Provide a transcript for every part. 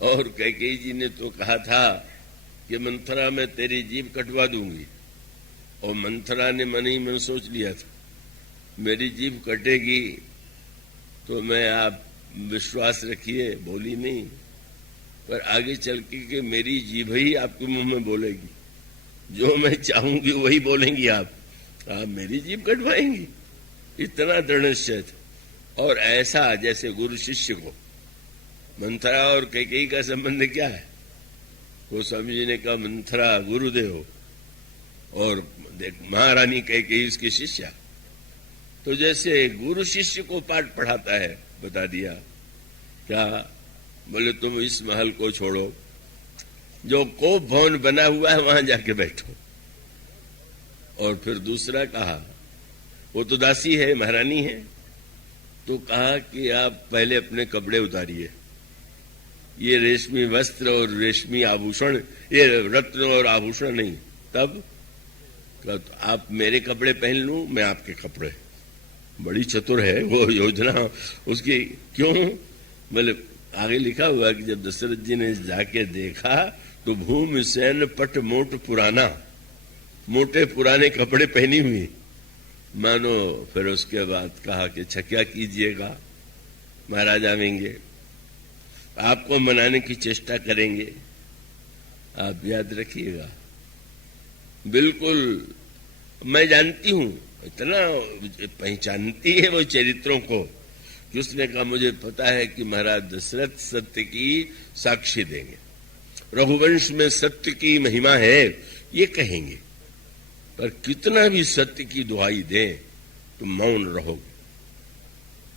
और कैकेयी जी ने तो कहा था कि मंथरा मैं तेरी जीभ कटवा दूंगी, और मंथरा ने मन ही मन सोच लिया था मेरी जीभ कटेगी तो मैं, आप विश्वास रखिए, बोली नहीं, पर आगे चल के मेरी जीभ ही आपके मुंह में बोलेगी, जो मैं चाहूंगी वही बोलेंगी आप मेरी जीभ कटवाएंगी। इतना दृढ़ निश्चय था। और ऐसा जैसे गुरु शिष्य को, मंथरा और कैकेयी का संबंध क्या है? गोस्वामी जी ने कहा मंथरा गुरुदेव और महारानी कैकेयी उसकी शिष्या। तो जैसे गुरु शिष्य को पाठ पढ़ाता है, बता दिया क्या, बोले तुम इस महल को छोड़ो, जो कोप भवन बना हुआ है वहां जाके बैठो। और फिर दूसरा कहा, वो तो दासी है, महारानी है, तो कहा कि आप पहले अपने कपड़े उतारिए, ये रेशमी वस्त्र और रेशमी आभूषण, ये रत्न और आभूषण नहीं, तब तो आप मेरे कपड़े पहन लूं, मैं आपके कपड़े। बड़ी चतुर है वो योजना उसकी। क्यों? बोले आगे लिखा हुआ कि जब दशरथ जी ने जाके देखा तो भूमि सैन पट मोट पुराना, मोटे पुराने कपड़े पहनी हुई मानो। फिर उसके बाद कहा कि अच्छा क्या कीजिएगा, महाराज आवेंगे, आपको मनाने की चेष्टा करेंगे, आप याद रखिएगा। बिल्कुल मैं जानती हूं, इतना पहचानती है वो चरित्रों को कि उसने कहा मुझे पता है कि महाराज दशरथ सत्य की साक्षी देंगे, रघुवंश में सत्य की महिमा है ये कहेंगे, पर कितना भी सत्य की दुहाई दे तुम मौन रहोगे।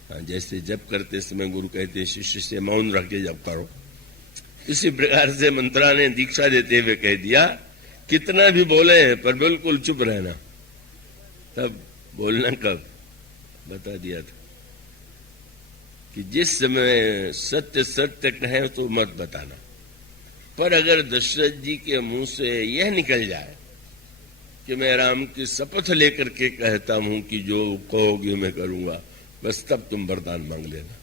हाँ, जैसे जप करते समय गुरु कहते हैं शिष्य से मौन रख के जप करो, इसी प्रकार से मंत्रा ने दीक्षा देते हुए कह दिया कितना भी बोले पर बिल्कुल चुप रहना। तब बोलना कब बता दिया था कि जिस समय सत्य सत्य कहे तो मत बताना, पर अगर दशरथ जी के मुंह से यह निकल जाए कि मैं राम की शपथ लेकर के कहता हूं कि जो कहोगे मैं करूंगा, बस तब तुम वरदान मांग लेना।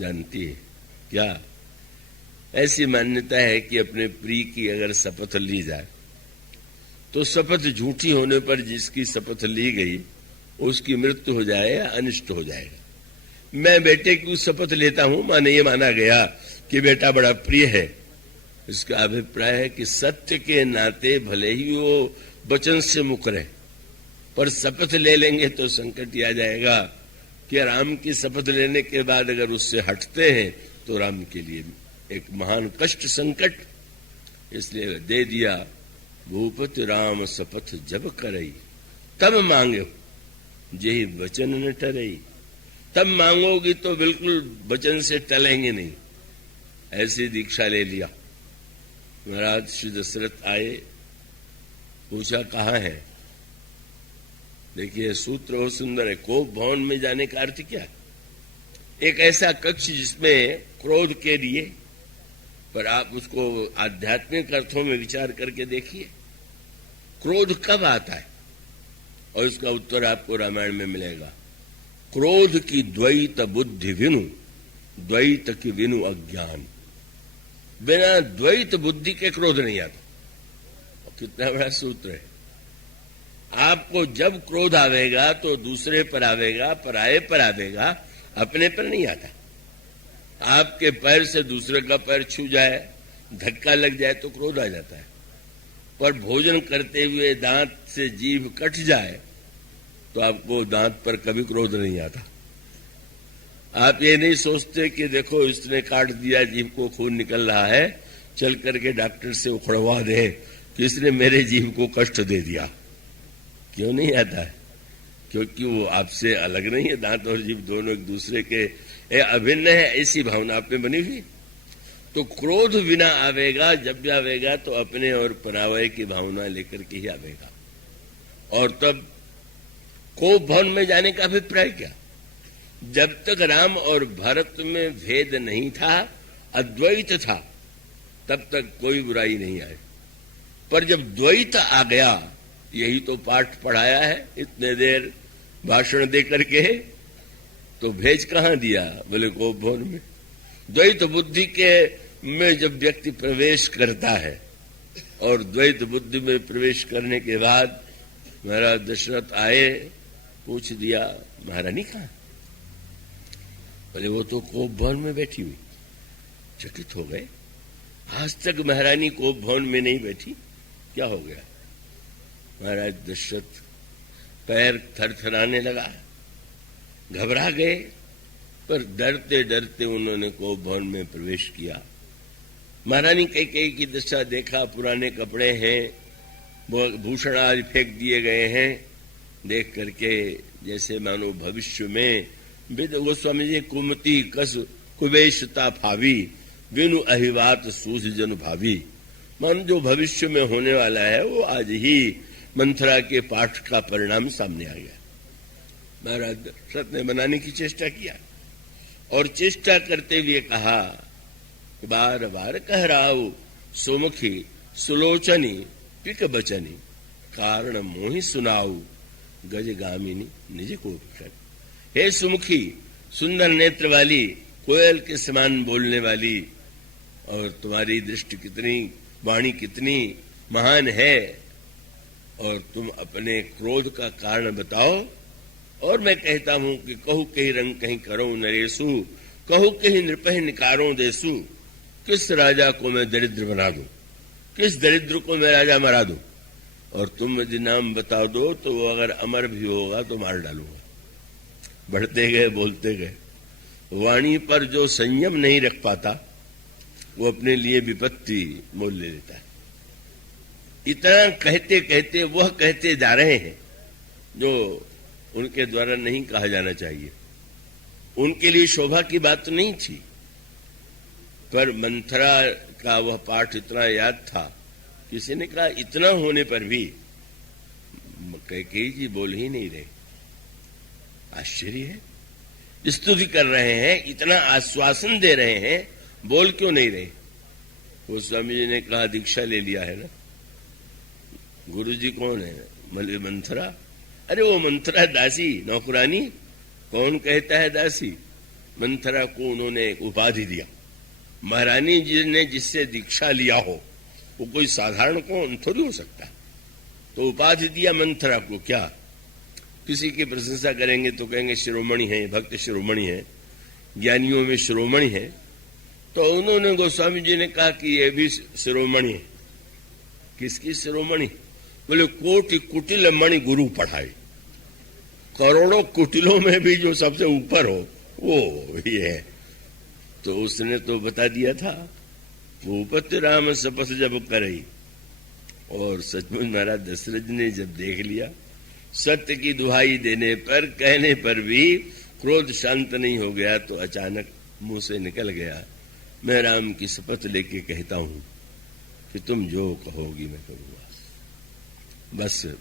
जानती है क्या, ऐसी मान्यता है कि अपने प्रिय की अगर शपथ ली जाए तो शपथ झूठी होने पर जिसकी शपथ ली गई उसकी मृत्यु हो जाए या अनिष्ट हो जाएगा। मैं बेटे की शपथ लेता हूं, माने ये माना गया कि बेटा बड़ा प्रिय है, इसका अभिप्राय है कि सत्य के नाते भले ही वो वचन से मुकरे, पर शपथ ले लेंगे तो संकट ही आ जाएगा कि राम की शपथ लेने के बाद अगर उससे हटते हैं तो राम के लिए एक महान कष्ट संकट। इसलिए दे दिया, भूपति राम शपथ जब करई तब मांगे जेहि वचन न टरई। तब मांगोगी तो बिल्कुल वचन से टलेंगे नहीं, ऐसी दीक्षा ले लिया। महाराज श्री दशरथ आए, पूछा कहाँ है। देखिए सूत्र बहुत सुंदर है। कोप भवन में जाने का अर्थ क्या है? एक ऐसा कक्ष जिसमें क्रोध के लिए, पर आप उसको आध्यात्मिक अर्थों में विचार करके देखिए, क्रोध कब आता है, और इसका उत्तर आपको रामायण में मिलेगा। क्रोध की द्वैत बुद्धि विनु, द्वैत की विनु अज्ञान। बिना द्वैत बुद्धि के क्रोध नहीं आता। और कितना बड़ा सूत्र है। आपको जब क्रोध आवेगा तो दूसरे पर आवेगा, पराये पर आवेगा, अपने पर नहीं आता। आपके पैर से दूसरे का पैर छू जाए, धक्का लग जाए तो क्रोध आ जाता है, पर भोजन करते हुए दांत से जीभ कट जाए तो आपको दांत पर कभी क्रोध नहीं आता। आप ये नहीं सोचते कि देखो इसने काट दिया, जीभ को खून निकल रहा है, चल करके डॉक्टर से उखड़वा दे कि इसने मेरे जीभ को कष्ट दे दिया। क्यों नहीं आता है? क्योंकि वो आपसे अलग नहीं है। दांत और जीभ दोनों एक दूसरे के अभिन्न है, ऐसी भावना आप में बनी हुई। तो क्रोध बिना आवेगा, जब भी आवेगा तो अपने और परावय की भावना लेकर के ही आवेगा। और तब कोप भवन में जाने का अभिप्राय क्या? जब तक राम और भरत में भेद नहीं था, अद्वैत था, तब तक कोई बुराई नहीं आई। पर जब द्वैत आ गया, यही तो पाठ पढ़ाया है इतने देर भाषण दे करके, तो भेज कहां दिया? बोले कोप भवन में। द्वैत बुद्धि के में जब व्यक्ति प्रवेश करता है और द्वैत बुद्धि में प्रवेश करने के बाद महाराज दशरथ आए, पूछ दिया महारानी कहाँ? बोले वो तो कोप भवन में बैठी हुई। चकित हो गए, आज तक महारानी कोप भवन में नहीं बैठी, क्या हो गया? महाराज दशरथ पैर थरथराने लगा, घबरा गए, पर डरते डरते उन्होंने कोप भवन में प्रवेश किया। महारानी कैकेयी की दशा देखा, पुराने कपड़े हैं, भूषण आज फेंक दिए गए हैं, देख करके जैसे मानो भविष्य में वेद गोस्वामी जी कुमति कस कुबेशता भावी बिनु अहिवात सूझ जन भावी, मान जो भविष्य में होने वाला है वो आज ही मंथरा के पाठ का परिणाम सामने आ गया। महाराज दशरथ ने बनाने की चेष्टा किया और चेष्टा करते हुए कहा, बार बार कह रहा हूं सुमुखी सुलोचनी पिक बचनी कारण मोहि सुनाऊ गजगामिनी निज को कर। हे सुमुखी, सुंदर नेत्र वाली, कोयल के समान बोलने वाली, और तुम्हारी दृष्टि कितनी, वाणी कितनी महान है, और तुम अपने क्रोध का कारण बताओ। और मैं कहता हूं कि कहू कहीं रंग कहीं करो नरेशु, कहू कहीं नृपह निकारो देसु, किस राजा को मैं दरिद्र बना दूं, किस दरिद्र को मैं राजा मरा दूं, और तुम यदि नाम बता दो तो वो अगर अमर भी होगा तो मार डालूंगा। बढ़ते गए, बोलते गए। वाणी पर जो संयम नहीं रख पाता वो अपने लिए विपत्ति मोल ले लेता है। इतना कहते कहते वह कहते जा रहे हैं जो उनके द्वारा नहीं कहा जाना चाहिए। उनके लिए शोभा की बात तो नहीं थी, पर मंथरा का वह पाठ इतना याद था। किसी ने कहा इतना होने पर भी कैकेयी जी बोल ही नहीं रहे। आश्चर्य है, स्तुति कर रहे हैं, इतना आश्वासन दे रहे हैं, बोल क्यों नहीं रहे? गोस्वामी जी ने कहा दीक्षा ले लिया है ना। गुरु जी कौन है? मले मंथरा। अरे वो मंथरा दासी, नौकरानी। कौन कहता है दासी? मंथरा को उन्होंने एक उपाधि दिया। महारानी जी ने जिससे दीक्षा लिया हो वो कोई साधारण कौन थोड़ी हो सकता, तो उपाधि दिया मंथरा को। क्या किसी की प्रशंसा करेंगे तो कहेंगे शिरोमणि है, भक्त शिरोमणि है, ज्ञानियों में शिरोमणि है। तो उन्होंने गोस्वामी जी ने कहा कि ये भी शिरोमणि है। किसकी शिरोमणि? बोले कोटि कुटिल मणि गुरु पढ़ाई। करोड़ों कुटिलों में भी जो सबसे ऊपर हो वो ये है। तो उसने तो बता दिया था, भूपति राम सपथ जब करई। और सचमुच महाराज दशरथ ने जब देख लिया, सत्य की दुहाई देने पर, कहने पर भी क्रोध शांत नहीं हो गया, तो अचानक मुंह से निकल गया, मैं राम की शपथ लेके कहता हूं कि तुम जो कहोगी मैं करूंगा।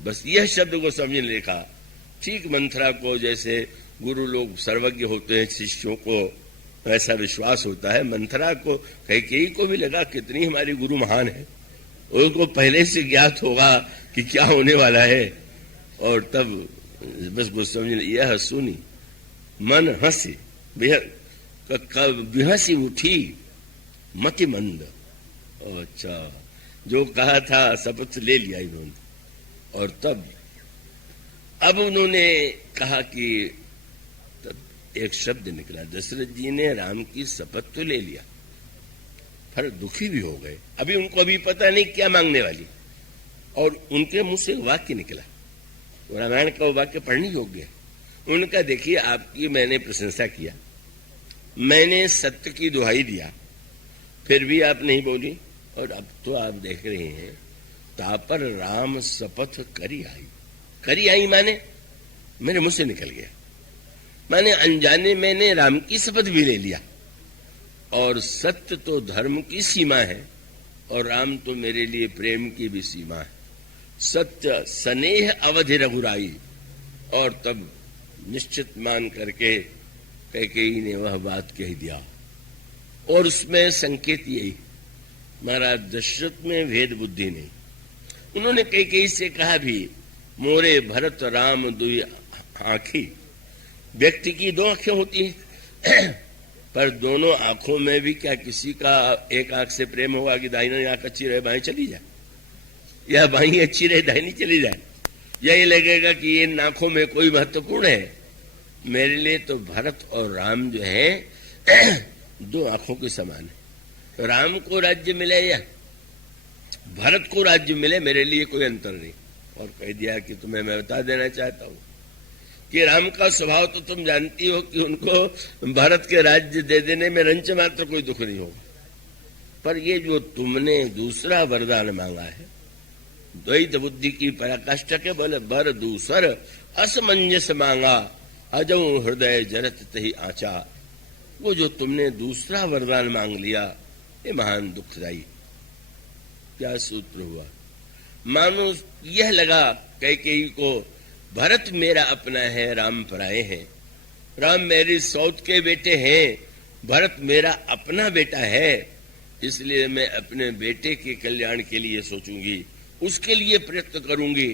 बस यह शब्द को समझ लिखा। ठीक मंथरा को जैसे गुरु लोग सर्वज्ञ होते हैं, शिष्यों को ऐसा विश्वास होता है, मंथरा को कैकेयी को भी लगा कितनी हमारी गुरु महान है, उसको पहले से ज्ञात होगा कि क्या होने वाला है। और तब बस गोस्वामी ने यह सुनी, मन हंसी बिहसी उठी मति मंद। अच्छा, जो कहा था शपथ ले लिया इन्होंने। और तब अब उन्होंने कहा कि एक शब्द निकला, दशरथ जी ने राम की शपथ तो ले लिया, पर दुखी भी हो गए। अभी उनको अभी पता नहीं क्या मांगने वाली, और उनके मुंह से वाक्य निकला, रामायण का वो वाक्य पढ़ने योग्य है। उनका देखिए, आपकी मैंने प्रशंसा किया, मैंने सत्य की दुहाई दिया, फिर भी आप नहीं बोली, और अब तो आप देख रहे हैं तापर राम शपथ करी आई माने मेरे मुंह से निकल गया, माने अनजाने मैंने राम की शपथ भी ले लिया। और सत्य तो धर्म की सीमा है और राम तो मेरे लिए प्रेम की भी सीमा है। सत्य स्नेह अवधि रघुराई। और तब निश्चित मान करके कैकेयी ने वह बात कह दिया। और उसमें संकेत यही, महाराज दशरथ में भेद बुद्धि नहीं। उन्होंने कैकेयी से कहा भी, मोरे भरत राम दुई आंखी। व्यक्ति की दो आंखें होती हैं, पर दोनों आंखों में भी क्या किसी का एक आंख से प्रेम होगा कि दाहिनी आंख अच्छी रहे बाएं चली जाए, या बाएं अच्छी रहे दाहिनी चली जाए? यही लगेगा कि इन आंखों में कोई महत्वपूर्ण है। मेरे लिए तो भरत और राम जो है दो आंखों के समान है। राम को राज्य मिले या भरत को राज्य मिले, मेरे लिए कोई अंतर नहीं। और कह दिया कि तुम्हें मैं बता देना चाहता हूं कि राम का स्वभाव तो तुम जानती हो कि उनको भरत के राज्य दे देने में रंच मात्र कोई दुख नहीं होगा, पर ये जो तुमने दूसरा वरदान मांगा है, द्वैत बुद्धि की पराकाष्ठा के बल बर दूसर असमंजस मांगा, अजऊ हृदय जरत तही आचा, वो जो तुमने दूसरा वरदान मांग लिया, ये महान दुखदायी। क्या सूत्र हुआ? मानो यह लगा कैकेयी को, भरत मेरा अपना है, राम पराये हैं। राम मेरी सौत के बेटे हैं, भरत मेरा अपना बेटा है, इसलिए मैं अपने बेटे के कल्याण के लिए सोचूंगी, उसके लिए प्रयत्न करूंगी।